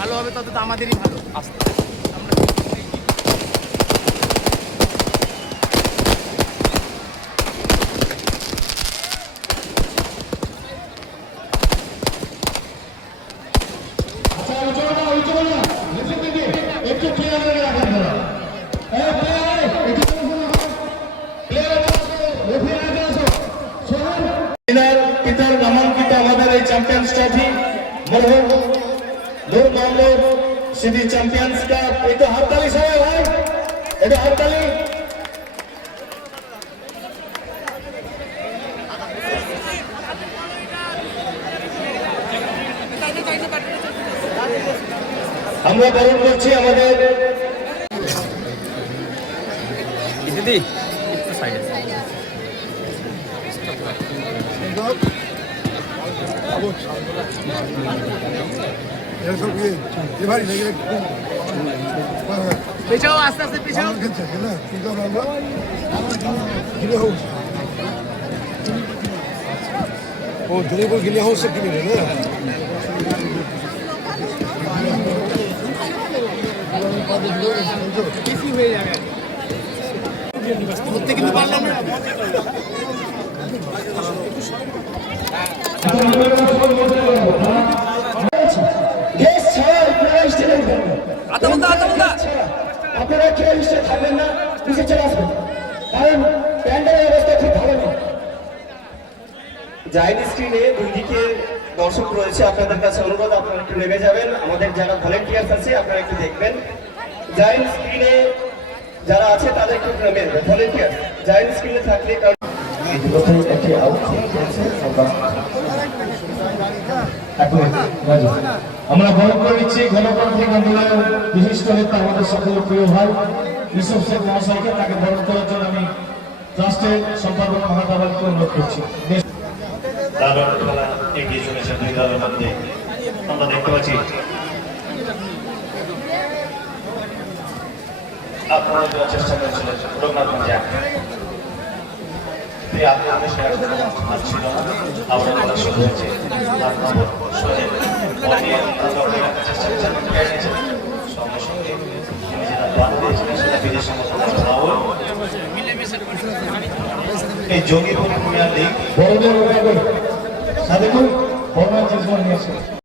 ভালো হবে তত তো আমাদেরই ভালো। আস্তে সিটি চ্যাম্পিয়ন্স কাপ এটা হাততালি সবাই ভাই এটা হাততালি। আমরা বরণ করছি আমাদের দিদি একটু সাইডে ভাই নাকি পেছাও আস্তে আস্তে পেছাও আমার খেলছে না কিন্তু আমরা গিলে হাউস ও দিলীপুর গিলে হাউসে কিনে না বেশি হয়ে যাবে ধরতে কিন্তু পারলাম না আপনারা কেউ থাকবেন না পিছিয়ে চলে আসবেন। কারণ প্যান্ডেলের অবস্থা খুব ভালো নেই জাইড স্ক্রিনে দুই দিকে দর্শক রয়েছে আপনাদের কাছে অনুরোধ আপনারা একটু নেমে যাবেন। আমাদের যারা ভলেন্টিয়ার্স আছে আপনারা একটু দেখবেন। জাইড স্ক্রিনে যারা আছে তাদের একটু নেমে ভলেন্টিয়ার জাইড স্ক্রিনে থাকলে কারণ এখন। আমরা বরণ করে নিচ্ছি গণতান্ত্রিক আন্দোলনের বিশিষ্ট নেতা আমাদের সকল প্রিয় ভাই, ইউসুফ শেখ মহাশয়কে তাকে বরণ করার জন্য আমি ট্রাস্টের সম্পাদক মহাদাবালকে অনুরোধ করছি। আমরা আপনারা দেওয়ার চেষ্টা করেছিলেন। সেরা আর আবার এই জঙ্গিপুর প্রিমিয়ার লিগ বড়দের সাদেকুল বড়